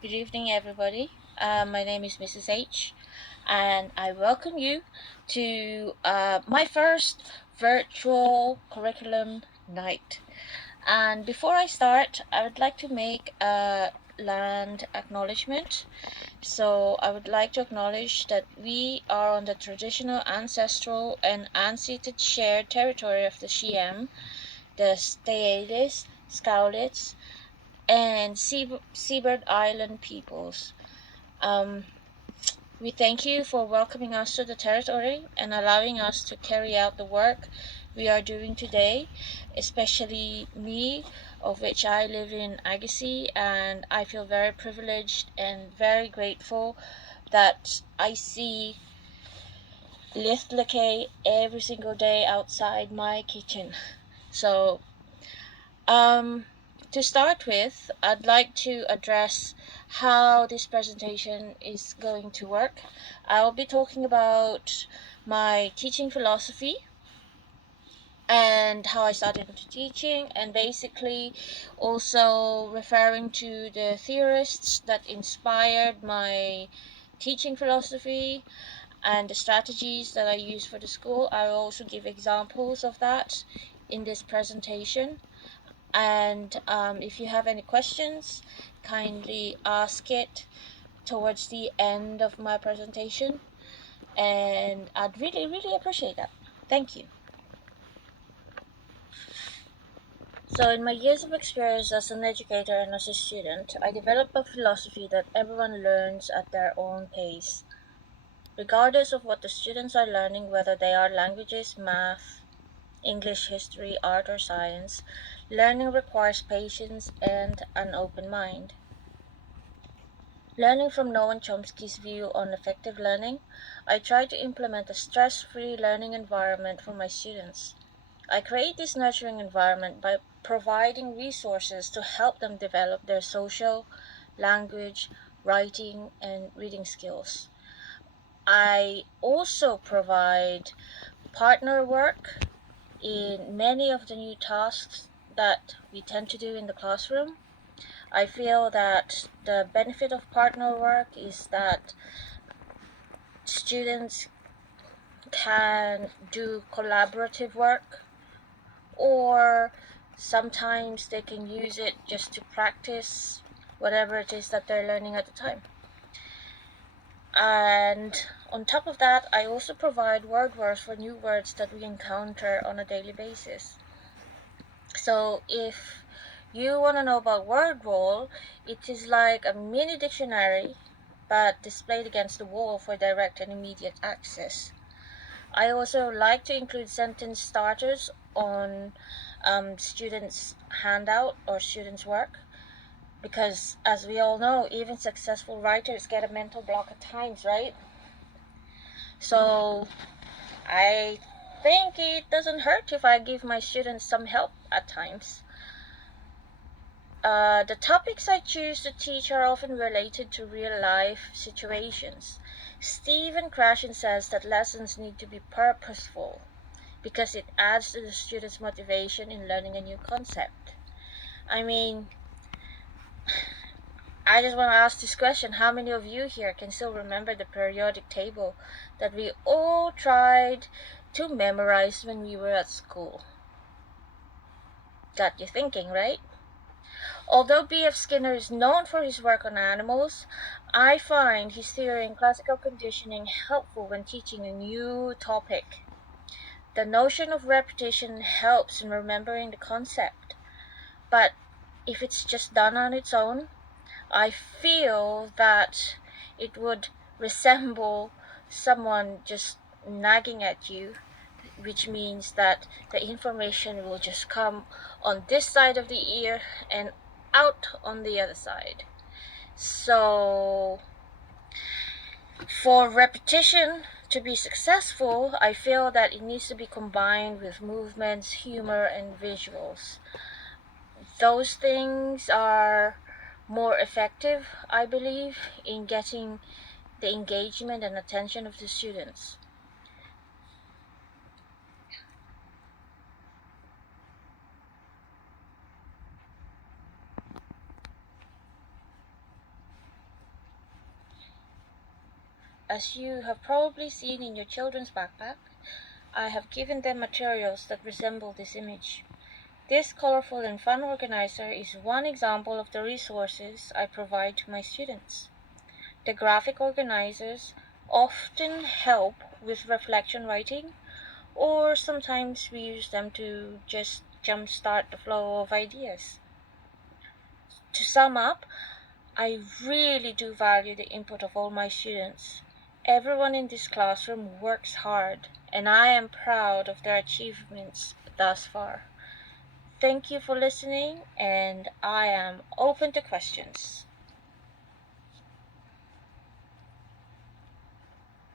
Good evening, everybody. My name is Mrs. H, and I welcome you to my first virtual curriculum night. And before I start, I would like to make a land acknowledgement. So, I would like to acknowledge that we are on the traditional, ancestral, and unceded shared territory of the Shiam, the Stayades, Scowlits, and Seabird Island peoples. Um, we thank you for welcoming us to the territory and allowing us to carry out the work we are doing today, especially me, of which I live in Agassiz, and I feel very privileged and very grateful that I see Lithlake every single day outside my kitchen. So, Um, to start with, I'd like to address how this presentation is going to work. I'll be talking about my teaching philosophy and how I started into teaching, and basically also referring to the theorists that inspired my teaching philosophy and the strategies that I use for the school. I will also give examples of that in this presentation. And if you have any questions, kindly ask it towards the end of my presentation. And I'd really, really appreciate that. Thank you. So, in my years of experience as an educator and as a student, I developed a philosophy that everyone learns at their own pace, regardless of what the students are learning, whether they are languages, math, English, history, art, or science. Learning requires patience and an open mind. Learning from Noam Chomsky's view on effective learning, I try to implement a stress-free learning environment for my students. I create this nurturing environment by providing resources to help them develop their social, language, writing, and reading skills. I also provide partner work in many of the new tasks that we tend to do in the classroom. I feel that the benefit of partner work is that students can do collaborative work, or sometimes they can use it just to practice whatever it is that they're learning at the time. And on top of that, I also provide word words for new words that we encounter on a daily basis. So if you want to know about word roll, it is like a mini dictionary but displayed against the wall for direct and immediate access. I also like to include sentence starters on students' handout or students' work because, as we all know, even successful writers get a mental block at times, right? So I think it doesn't hurt if I give my students some help at times. The topics I choose to teach are often related to real life situations. Stephen Krashen says that lessons need to be purposeful because it adds to the student's motivation in learning a new concept. I mean, I just want to ask this question. How many of you here can still remember the periodic table that we all tried to memorize when we were at school? Got you thinking, right? Although B.F. Skinner is known for his work on animals, I find his theory in classical conditioning helpful when teaching a new topic. The notion of repetition helps in remembering the concept, but if it's just done on its own, I feel that it would resemble someone just nagging at you, which means that the information will just come on this side of the ear and out on the other side. So, for repetition to be successful, I feel that it needs to be combined with movements, humor, and visuals. Those things are more effective, I believe, in getting the engagement and attention of the students. as you have probably seen in your children's backpack, I have given them materials that resemble this image. This colorful and fun organizer is one example of the resources I provide to my students. The graphic organizers often help with reflection writing, or sometimes we use them to just jumpstart the flow of ideas. To sum up, I really do value the input of all my students. Everyone in this classroom works hard, and I am proud of their achievements thus far. Thank you for listening, and I am open to questions.